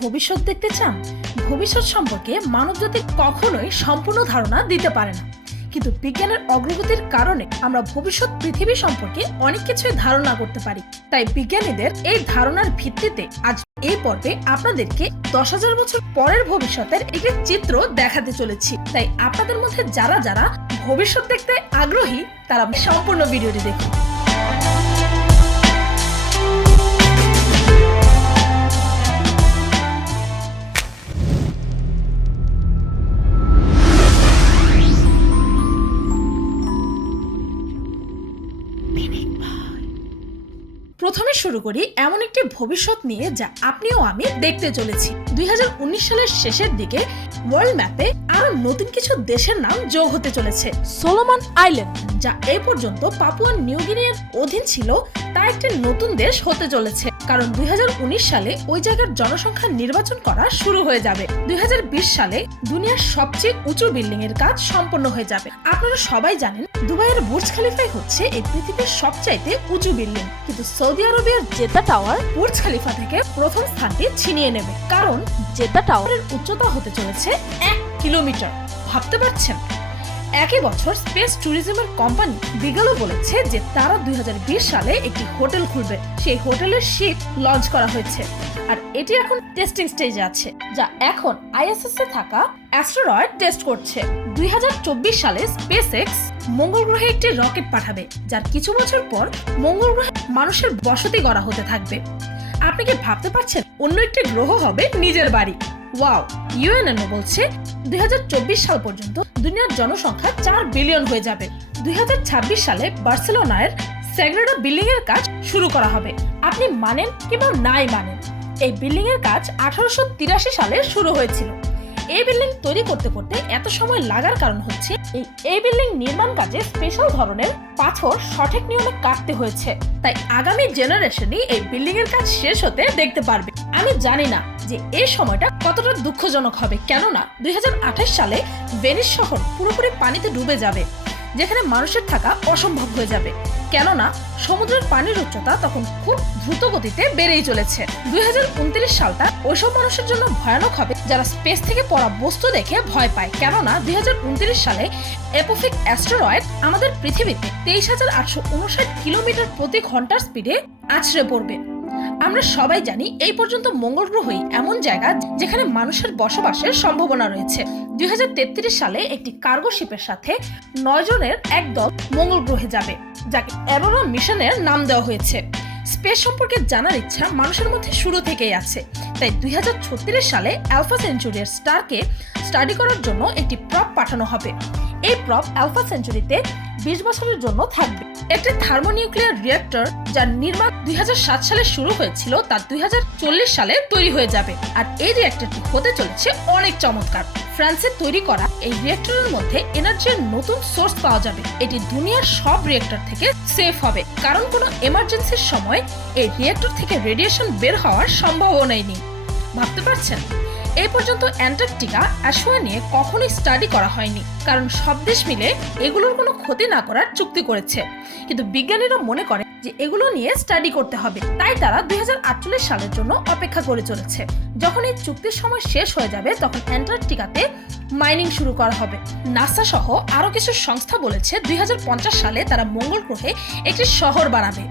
ভবিষ্যৎ দেখতে চান? ভবিষ্যৎ সম্পর্কে মানবজাতি কখনোই সম্পূর্ণ ধারণা দিতে পারে না। কিন্তু বিজ্ঞানের অগ্রগতির কারণে আমরা ভবিষ্যৎ পৃথিবী সম্পর্কে অনেক কিছুই ধারণা করতে পারি। তাই বিজ্ঞানীদের এই ধারণার ভিত্তিতে আজ এই পর্বে আপনাদেরকে দশ হাজার বছর পরের ভবিষ্যতের একটি চিত্র দেখাতে চলেছি। তাই আপনাদের মধ্যে যারা যারা ভবিষ্যৎ দেখতে আগ্রহী, তারা সম্পূর্ণ ভিডিওটি দেখুন। শুরু করি এমন একটি ভবিষ্যৎ নিয়ে যা আপনিও আমি দেখতে চলেছি। দুই সালের শেষের দিকে ওয়ার্ল্ড ম্যাপে আরও নতুন কিছু দেশের নাম যোগ হতে চলেছে। সোলোমন আইল্যান্ড যা এই পর্যন্ত পাপুয়া নিউগিনিয়ার অধীন ছিল, তা একটি নতুন দেশ হতে চলেছে। কারণ দুই হাজার উনিশ সালে ওই জায়গার জনসংখ্যা নির্বাচন করা শুরু হয়ে যাবে। দুই হাজার বিশ সালে দুনিয়ার সবচেয়ে উঁচু বিল্ডিং এর কাজ সম্পন্ন হয়ে যাবে। আপনারা সবাই জানেন, দুবাইয়ের বুর্জ খালিফাই হচ্ছে এই পৃথিবীর সবচাইতে উঁচু বিল্ডিং। কিন্তু সৌদি আরবের জেতা টাওয়ার বুর্জ খালিফা থেকে প্রথম স্থানটি ছিনিয়ে নেবে কারণ জেতা টাওয়ারের উচ্চতা হতে চলেছে এক কিলোমিটার। ভাবতে পারছেন? একই বছর স্পেস ট্যুরিজমের কোম্পানি বিগেলো বলেছে যে তারা দুই হাজার বিশ সালে একটি হোটেল খুলবে। সেই হোটেলের শীত লঞ্চ করা হয়েছে। আর এটি এখন টেস্টিং স্টেজে আছে যা এখন আইএসএস এ থাকা অ্যাস্ট্রয়েড টেস্ট করছে। দুই হাজার চব্বিশ সালে স্পেস মঙ্গল গ্রহে একটি রকেট পাঠাবে, যার কিছু বছর পর মঙ্গল গ্রহে মানুষের বসতি গড়া হতে থাকবে। আপনি কি ভাবতে পারছেন, অন্য একটি গ্রহ হবে নিজের বাড়ি? ওয়াও, ইউএনএনও বলছে দুই সাল পর্যন্ত দুনিয়ার জনসংখ্যা চার বিলিয়ন হয়ে যাবে। দুই হাজার ছাব্বিশ সালে বার্সেলোনার সেগ্রেডা বিল্ডিং এর কাজ শুরু করা হবে। আপনি মানেন কিংবা নাই মানেন, এই বিল্ডিং এর কাজ আঠারোশো তিরাশি সালে শুরু হয়েছিল। এই বিল্ডিং তৈরি করতে করতে এত সময় লাগার কারণ হচ্ছে, এই বিল্ডিং নির্মাণ কাজে স্পেশাল ধরনের পাথর সঠিক নিয়মে কাটতে হয়েছে। তাই আগামী জেনারেশনই এই বিল্ডিং এর কাজ শেষ হতে দেখতে পারবে। আমি জানি না যে এই সময়টা কতটা দুঃখজনক হবে, কেননা দুই হাজার আঠাশ সালে ভেনিস শহর পুরোপুরি পানিতে ডুবে যাবে। যেখানে মানুষের থাকা অসম্ভব হয়ে যাবে। কেননা, সমুদ্রের পানির উচ্চতা তখন খুব দ্রুত গতিতে বেড়েই চলেছে। দুই সালটা ওইসব মানুষের জন্য ভয়ানক হবে যারা স্পেস থেকে পড়া বস্তু দেখে ভয় পায়। কেননা, দুই সালে এপোফিক অ্যাস্টেরয়েড আমাদের পৃথিবীতে তেইশ হাজার আটশো উনষাট কিলোমিটার প্রতি ঘণ্টার স্পিডে আছড়ে পড়বে। আমরা সবাই জানি এই পর্যন্ত মঙ্গল গ্রহই এমন জায়গা যেখানে মানুষের বসবাসের সম্ভাবনা রয়েছে। দুই সালে একটি কার্গো শিপের সাথে নয় জনের একদল মঙ্গল গ্রহে যাবে, যাকে অ্যারোরা মিশনের নাম দেওয়া হয়েছে। স্পেস সম্পর্কে জানার ইচ্ছা মানুষের মধ্যে শুরু থেকেই আছে। তাই দুই হাজার ছত্রিশ সালে অ্যালফা সেঞ্চুরিয়ার স্টারকে স্টাডি করার জন্য একটি প্রপ পাঠানো হবে। এই প্রপ অ্যালফা সেঞ্চুরিতে বিশ বছরের জন্য থাকবে। একটি থার্মোনিউক্লিয়ার রিয়েক্টর যার নির্মাণ দুই হাজার সাত সালে শুরু হয়েছিল, তা দুই হাজার চল্লিশ সালে তৈরি হয়ে যাবে। আর এই রিয়েক্টরটি হতে চলেছে অনেক চমৎকার। ফ্রান্সে তৈরি করা এই রিয়েক্টরের মধ্যে এনার্জির নতুন সোর্স পাওয়া যাবে। এটি দুনিয়ার সব রিয়েক্টর থেকে সেফ হবে। কারণ কোনো এমার্জেন্সির সময় এই রিয়েক্টর থেকে রেডিয়েশন বের হওয়ার সম্ভাবনাই নেই। ভাবতে পারছেন? এই পর্যন্ত অ্যান্টার্কটিকা অ্যাশোয়া নিয়ে কখনোই স্টাডি করা হয়নি, কারণ সব দেশ মিলে এগুলোর কোনো ক্ষতি না করার চুক্তি করেছে। কিন্তু বিজ্ঞানীরা মনে করে যে এগুলো নিয়ে স্টাডি করতে হবে, তাই তারা দুই হাজার আটচল্লিশ সালের জন্য অপেক্ষা করে চলেছে। যখন এই চুক্তির সময় শেষ হয়ে যাবে, তখন অ্যান্টার্কটিকাতে মাইনিং শুরু করা হবে। নাসা সহ আরও কিছু সংস্থা বলেছে, দুই হাজার পঞ্চাশ সালে তারা মঙ্গল গ্রহে একটি শহর বানাবে।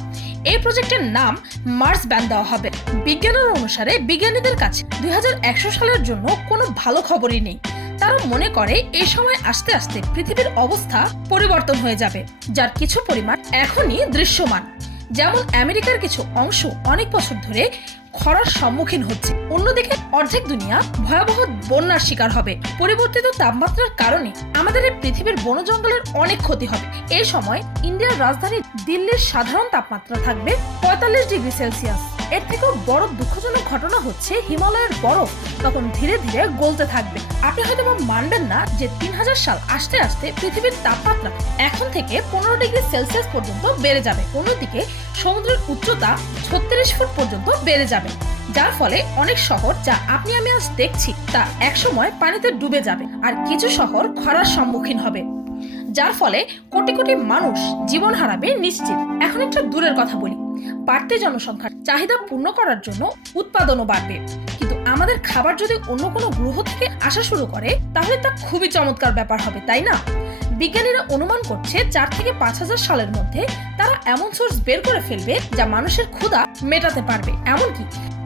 এই প্রজেক্টের নাম মার্স ব্যান দেওয়া হবে। বিজ্ঞানের অনুসারে বিজ্ঞানীদের কাছে দুই হাজার একশো সালের জন্য কোনো ভালো খবরই নেই। তারা মনে করে এই সময় আস্তে আস্তে পৃথিবীর অবস্থা পরিবর্তন হয়ে যাবে, যার কিছু পরিমাণ এখনই দৃশ্যমান। যেমন আমেরিকার কিছু অংশ অনেক বছর ধরে খরার সম্মুখীন হচ্ছে। অন্যদিকে অর্ধেক দুনিয়া ভয়াবহ বন্যার শিকার হবে। পরিবর্তিত তাপমাত্রার কারণে আমাদের এই পৃথিবীর বন জঙ্গলের অনেক ক্ষতি হবে। এই সময় ইন্ডিয়ার রাজধানী দিল্লির সাধারণ তাপমাত্রা থাকবে পঁয়তাল্লিশ ডিগ্রি সেলসিয়াস। এর থেকেও বড় দুঃখজনক ঘটনা হচ্ছে হিমালয়ের বরফ তখন ধীরে ধীরে গলতে থাকবে। আপনি হয়তো মানবেন না যে তিন হাজার সাল আসতে আসতে পৃথিবীর তাপমাত্রা এখন থেকে পনেরো ডিগ্রি সেলসিয়াস পর্যন্ত বেড়ে যাবে। অন্যদিকে সমুদ্রের উচ্চতা ছত্রিশ ফুট পর্যন্ত বেড়ে যাবে। যার ফলে অনেক শহর যা আপনি আমি আজ দেখছি তা একসময় পানিতে ডুবে যাবে আর কিছু শহর খরার সম্মুখীন হবে। যার ফলে কোটি কোটি মানুষ জীবন হারাবে নিশ্চিত। এখন একটা দূরের কথা বলি। বাড়তি জনসংখ্যার চাহিদা পূর্ণ করার জন্য উৎপাদনও বাড়বে। কিন্তু আমাদের খাবার যদি অন্য কোনো গ্রহ থেকে আসা শুরু করে, তাহলে তা খুবই চমৎকার ব্যাপার হবে, তাই না? বিজ্ঞানীরা অনুমান করছে চার থেকে পাঁচ হাজার সালের মধ্যে তারা এমন সোর্স বের করে ফেলবে যা মানুষের ক্ষুধা মেটাতে পারবে। এমনকি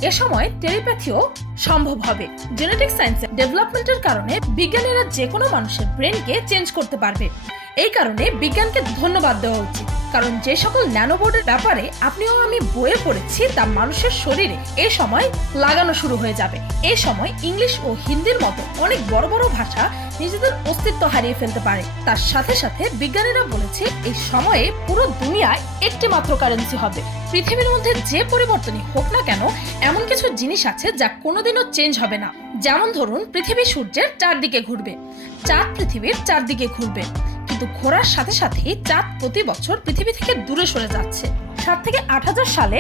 এ সময় টেলিপ্যাথিও সম্ভব হবে। জেনেটিক সায়েন্সের ডেভেলপমেন্টের কারণে বিজ্ঞানীরা যে কোনো মানুষের ব্রেনকে চেঞ্জ করতে পারবে। এই কারণে বিজ্ঞানকে ধন্যবাদ দেওয়া উচিত। কারণ যে সকল ন্যানোবোর্ডের ব্যাপারে আপনিও আমি বইয়ে পড়েছি, তা মানুষের শরীরে এ সময় লাগানো শুরু হয়ে যাবে। এই সময় ইংলিশ ও হিন্দির মতো অনেক বড় বড় ভাষা নিজেদের অস্তিত্ব হারিয়ে ফেলতে পারে। তার সাথে সাথে বিজ্ঞানীরা বলেছে, এই সময়ে পুরো দুনিয়ায় একটি মাত্র কারেন্সি হবে। পৃথিবীর মধ্যে যে পরিবর্তনই হোক না কেন, এমন কিছু জিনিস আছে যা কোনোদিনও চেঞ্জ হবে না। যেমন ধরুন, পৃথিবী সূর্যের চারদিকে ঘুরবে। চাঁদ পৃথিবীর চারদিকে ঘুরবে। কিন্তু ঘোরার সাথে সাথে চাঁদ প্রতি বছর পৃথিবী থেকে দূরে সরে যাচ্ছে। সাত থেকে আট হাজার সালে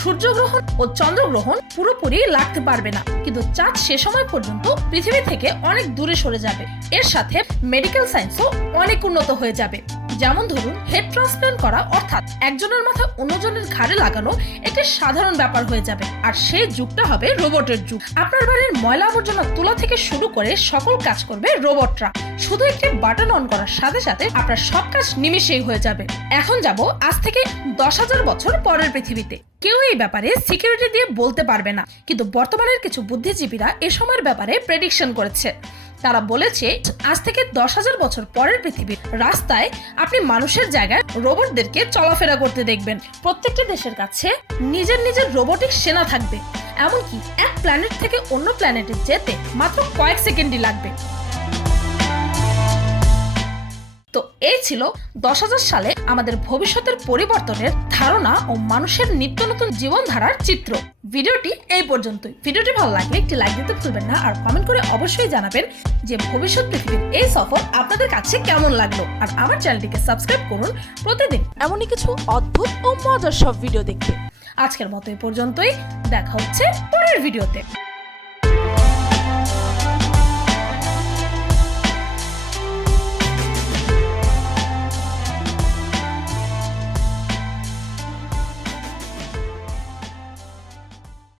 সূর্যগ্রহণ ও চন্দ্রগ্রহণ পুরোপুরি লাগতে পারবে না। কিন্তু চাঁদ সে সময় পর্যন্ত পৃথিবী থেকে অনেক দূরে সরে যাবে। এর সাথে মেডিকেল সায়েন্সও অনেক উন্নত হয়ে যাবে। যেমন ধরুন হেড ট্রান্সপ্লান্ট করা, অর্থাৎ একজনের মাথা অন্যজনের ঘাড়ে লাগানো একটি সাধারণ ব্যাপার হয়ে যাবে। আর সেই যুগটা হবে রোবটের যুগ। আপনার বাড়ির ময়লা আবর্জনা তোলা থেকে শুরু করে সকল কাজ করবে রোবটরা। শুধু একটি বাটন অন করার সাথে সাথে আপনার সব কাজ নিমিশেই হয়ে যাবে। এখন যাব আজ থেকে দশ হাজার বছর পরের পৃথিবীতে। কেউ এই ব্যাপারে সিকিউরিটি দিয়ে বলতে পারবে না। কিন্তু বর্তমানের কিছু বুদ্ধিজীবীরা এ সময়ের ব্যাপারে প্রেডিকশন করেছে। তারা বলেছে, আজ থেকে দশ হাজার বছর পরের পৃথিবীর রাস্তায় আপনি মানুষের জায়গায় রোবটদেরকে চলাফেরা করতে দেখবেন। প্রত্যেকটি দেশের কাছে নিজের নিজের রোবটিক সেনা থাকবে, এমনকি এক প্ল্যানেট থেকে অন্য প্ল্যানেটে যেতে মাত্র কয়েক সেকেন্ডই লাগবে। তো এই ছিল দশ হাজার সালে আমাদের ভবিষ্যতের পরিবর্তনের ধারণা ও মানুষের নিত্য নতুন জীবনধারার চিত্র। ভিডিওটি এই পর্যন্তই। ভিডিওটি ভালো লাগলে একটি লাইক দিতে ভুলবেন না আর কমেন্ট করে অবশ্যই জানাবেন যে ভবিষ্যৎ পৃথিবীর এই সফর আপনাদের কাছে কেমন লাগল আর আমার চ্যানেলটিকে সাবস্ক্রাইব করুন প্রতিদিন এমনই কিছু অদ্ভুত ও মজার সব ভিডিও দেখতে। আজকের মতো এই পর্যন্তই। দেখা হচ্ছে পরের ভিডিওতে